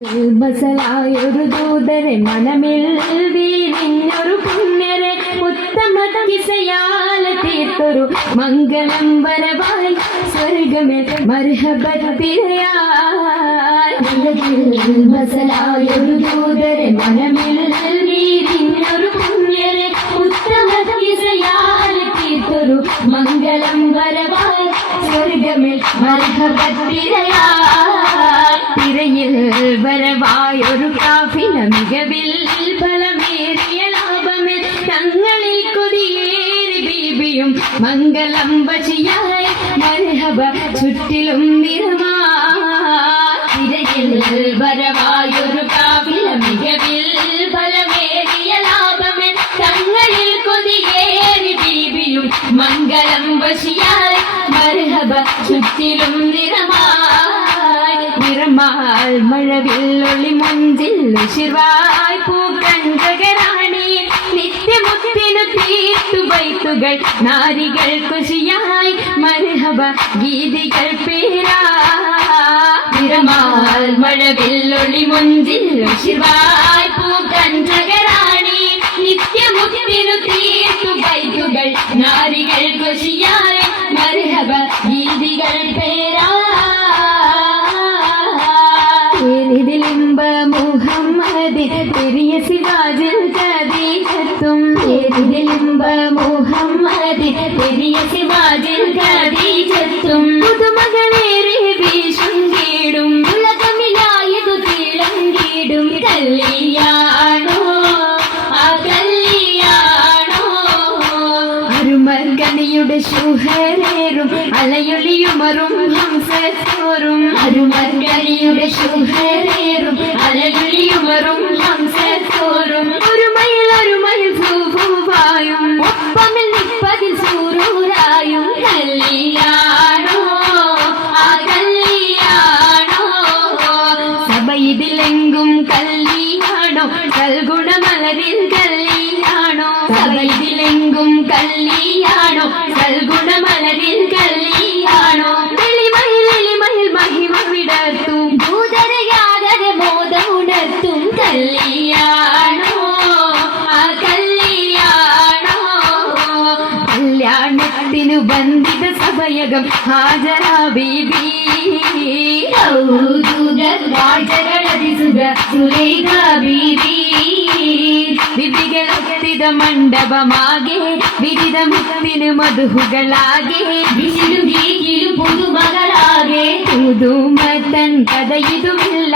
ബസലായൊരു ദൂതരെ മനമിൽ വീണിഞ്ഞൊരു പുണ്യരെ ഉത്തമ കിസയാൽ തീർത്തൊരു മംഗളം വരവായി സ്വർഗമേൽ മർഹബത്തിരയായി. ബസലായൊരു ദൂതരെ മനമിൽ വീണിഞ്ഞൊരു പുണ്യരെ ഉത്തമ കിസയാൽ തീർത്തൊരു മംഗളം വരവായി സ്വർഗമേൽ മർഹബത്തിരയായി. തിരയിൽ വരവായൊരു കാഫില മികവിൽ ഫലമേറിയ ലാഭമേ തങ്ങളിൽ കൊതിയേറി ബീബിയും മംഗളം വശിയായി മർഹബ ചുറ്റിലും നിറമായി. തിരയിൽ വരവായൊരു കാഫില മികവിൽ ഫലമേറിയ ലാഭമേ തങ്ങളിൽ കൊതിയേറി ബീബിയും മംഗളം വശിയായി മർഹബ ചുറ്റിലും നിറമായി. നിറമാൽ മഴവില്ലൊളി മുഞ്ചിൽ ശിർവായ് പൂക്കഞ്ചകരാണി നിത്യമുത്തിനു തീർത്തു ബൈത്തുകൾ നാരികൾ ഖുശിയായി മർഹബ ഗീതികൾ പേരായി. നിറമാൽ മഴവില്ലൊളി മുഞ്ചിൽ ശിർവായ് പൂക്കഞ്ചകരാണി നിത്യമുത്തിനു തീർത്തു ബൈത്തുകൾ നാരികൾ ഖുശിയായി മർഹബ ഗീതികൾ പേരായി. ഇതിലിമ്പ മുഹമ്മദ് പെരിയ സിവാജിൽ ഖദീജത്തും ഇതിലിമ്പ മുഹമ്മദ് പെരിയ സിവാജിൽ ഖദീജത്തും പുതുമകളേറെ വീശും കീടും ഉലകമിലായതു തിളങ്ങിടും കല്യാണോ ആ കല്യാണോ. അരുമർഗണിയുടെ ശുഹരേറും അലയൊളിയുമറും ഹംസത്തോറും അരുമർഗണിയുടെ ശുഹരേറും അലയൊളിയുമറും ഹംസത്തോറും ഒരു മയിൽ ഭൂഭൂവായും ഒപ്പമിൽ നിപ്പതിൽ സൂരൂരായും കല്യാണോ ആ കല്യാണോ. സഭയിതിലെങ്കും കല്യാണോ സൽഗുണമലരിൽ കല്യാണോ. സഭയിതിലെങ്കും കല്യാണോ സൽഗുണമലരിൽ കല്യാണോ. വെളിമയിൽ മഹിമ വിടർത്തും ദൂതരയാദര ബോധമുണർത്തും കല്യാണോ ആ കല്യാണോ. കല്യാണത്തിനു ബന്ധിത സഭയകം ഹാജരാ ബീബി വിധികളെത്തിത മണ്ഡപമാകെ വിദിതമുത്തിനു മധുഹുകളാകെ പുതുമകളാകെ പുതുമത്തൻ കഥ ഇതുമില്ല.